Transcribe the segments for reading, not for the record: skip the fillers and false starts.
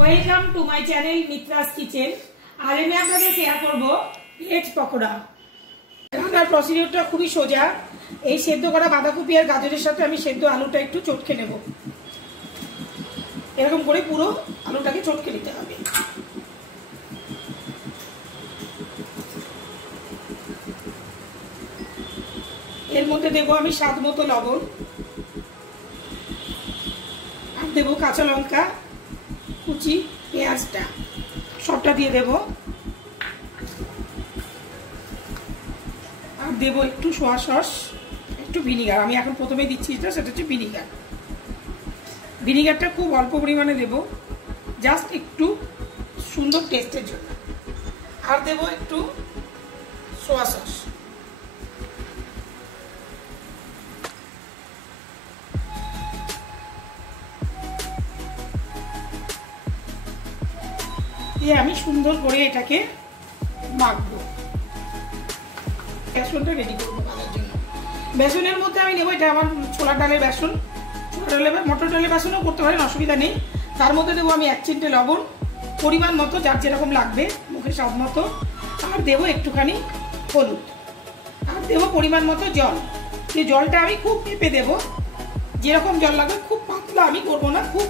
Welcome to my channel Mitra's kitchen. আর আমি আপনাদের শেয়ার করব ভেজ পকোড়া। রান্নার প্রসিডিউরটা খুবই সোজা। এই সেদ্ধ করা বাঁধাকপি আর গাজরের সাথে আমি সেদ্ধ আলুটা একটু চটকে নেব। এরকম করে পুরো আলুটাকে চটকে নিতে হবে। এর মধ্যে দেবো আমি স্বাদ মতো লবণ, আর দেবো কাঁচা লঙ্কা কুচি, পেঁয়াজটা সবটা দিয়ে দেব, আর দেবো একটু সোয়া সস, একটু ভিনিগার। আমি এখন প্রথমে দিচ্ছি সেটা হচ্ছে ভিনিগার। ভিনিগারটা খুব অল্প পরিমাণে দেব, জাস্ট একটু সুন্দর টেস্টের জন্য। আর দেবো একটু সোয়া সস। দিয়ে আমি সুন্দর করে এটাকে মাখবো। বেসনটা রেডি করবো ভাজার জন্য। বেসনের মধ্যে আমি নেবো, এটা আমার ছোলার ডালের বেসন। ছোলার ডালের মটর ডালের বেসনও করতে পারেন, অসুবিধা নেই। তার মধ্যে দেবো আমি 1 চিমটে লবণ, পরিমাণ মতো যার যেরকম লাগবে, মুখের স্বাদ মতো। আর দেবো একটুখানি হলুদ, আর দেবো পরিমাণ মতো জল। যে জলটা আমি খুব পেঁপে দেবো, যেরকম জল লাগবে। খুব পাতলা আমি করবো না, খুব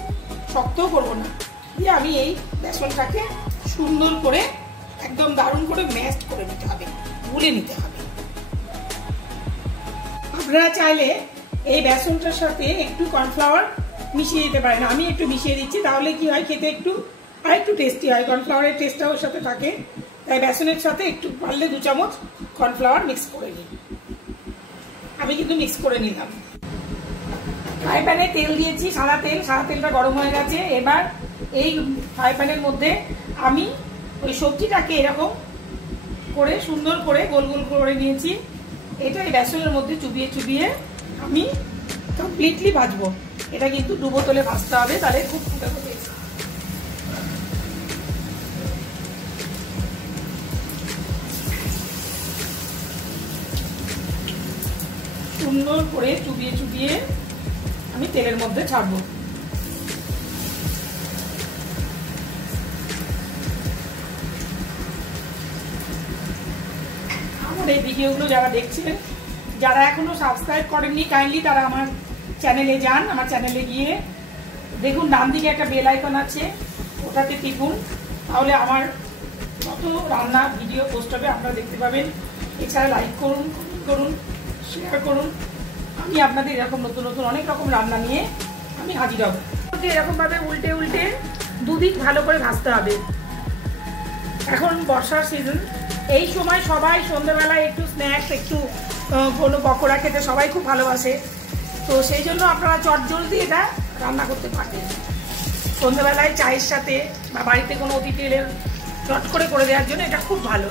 শক্তও করবো না। দিয়ে আমি এই বেসনটাকে সুন্দর করে একদম দারুণ করে ম্যাশ করে নিতে হবে, গুলে নিতে হবে। আপনারা চাইলে এই বেসনটার সাথে একটু কর্নফ্লাওয়ার মিশিয়ে দিতে পারেন। আমি একটু মিশিয়ে দিচ্ছি, তাহলে কি হয়, খেতে একটু আর একটু টেস্টি হয়। কর্নফ্লাওয়ারের টেস্টটা ওর সাথে থাকে, তাই বেসনের সাথে একটু পারলে 2 চামচ কর্নফ্লাওয়ার মিক্স করে নিই। আমি কিন্তু মিক্স করে নিলাম। ফ্রাই প্যানে তেল দিয়েছি, সাদা তেলটা গরম হয়ে গেছে। এবার এই ফ্রাই প্যানের মধ্যে আমি ওই সবজিটাকে এরকম করে সুন্দর করে গোল গোল করে নিয়েছি। এটা এই বেসনের মধ্যে চুবিয়ে চুবিয়ে আমি কমপ্লিটলি ভাজবো। এটা কিন্তু ডুবো তলে ভাজতে হবে, তাহলে খুব ফুটে ফুটে সুন্দর করে চুবিয়ে চুবিয়ে আমি তেলের মধ্যে ছাড়বো। আমার এই ভিডিওগুলো যারা দেখছেন, যারা এখনো সাবস্ক্রাইব করেননি, কাইন্ডলি তারা আমার চ্যানেলে যান। আমার চ্যানেলে গিয়ে দেখুন, ডান দিকে একটা বেল আইকন আছে, ওটাতে টিপুন। তাহলে আমার যত রান্না ভিডিও পোস্ট হবে আপনারা দেখতে পাবেন। এছাড়া লাইক করুন, কমেন্ট করুন, শেয়ার করুন। আমি আপনাদের এরকম নতুন নতুন অনেক রকম রান্না নিয়ে আমি হাজির হব। এরকমভাবে উল্টে উল্টে দুদিক ভালো করে ভাজতে হবে। এখন বর্ষার সিজন, এই সময় সবাই সন্ধ্যাবেলায় একটু স্ন্যাক্স, একটু কোনো পকোড়া খেতে সবাই খুব ভালোবাসে। তো সেই জন্য আপনারা চটজলদি এটা রান্না করতে পারবেন। সন্ধ্যাবেলায় চায়ের সাথে বা বাড়িতে কোনো অতিথি এলে চট করে দেওয়ার জন্য এটা খুব ভালো।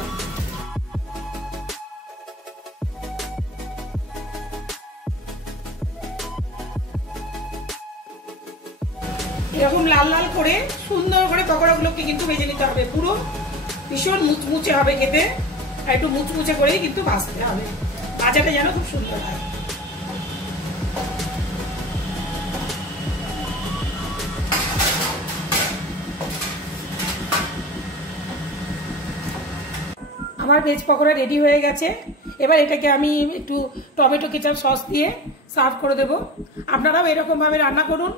এরকম লাল লাল করে সুন্দর করে পকোড়াগুলোকে কিন্তু ভেজে নিতে হবে। পুরো ভীষণ মুচমুচে হবে খেতে, আর একটু মুচমুচে করেই কিন্তু ভাজতে হবে। ভাজাটা যেন খুব সুন্দর হয়। আমার ভেজ পকোড়া রেডি হয়ে গেছে। এবার এটাকে আমি একটু টমেটো কেচাপ সস দিয়ে সার্ভ করে দেব। আপনারাও এরকমভাবে রান্না করুন,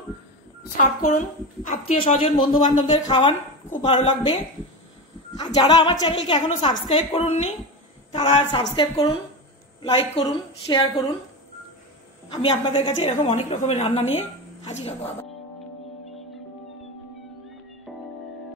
সার্ভ করুন, আত্মীয় স্বজন বন্ধু বান্ধবদের খাওয়ান, খুব ভালো লাগবে। আর যারা আমার চ্যানেলকে এখনো সাবস্ক্রাইব করুননি, তারা সাবস্ক্রাইব করুন, লাইক করুন, শেয়ার করুন। আমি আপনাদের কাছে এরকম অনেক রকমের রান্না নিয়ে হাজির হব আবার।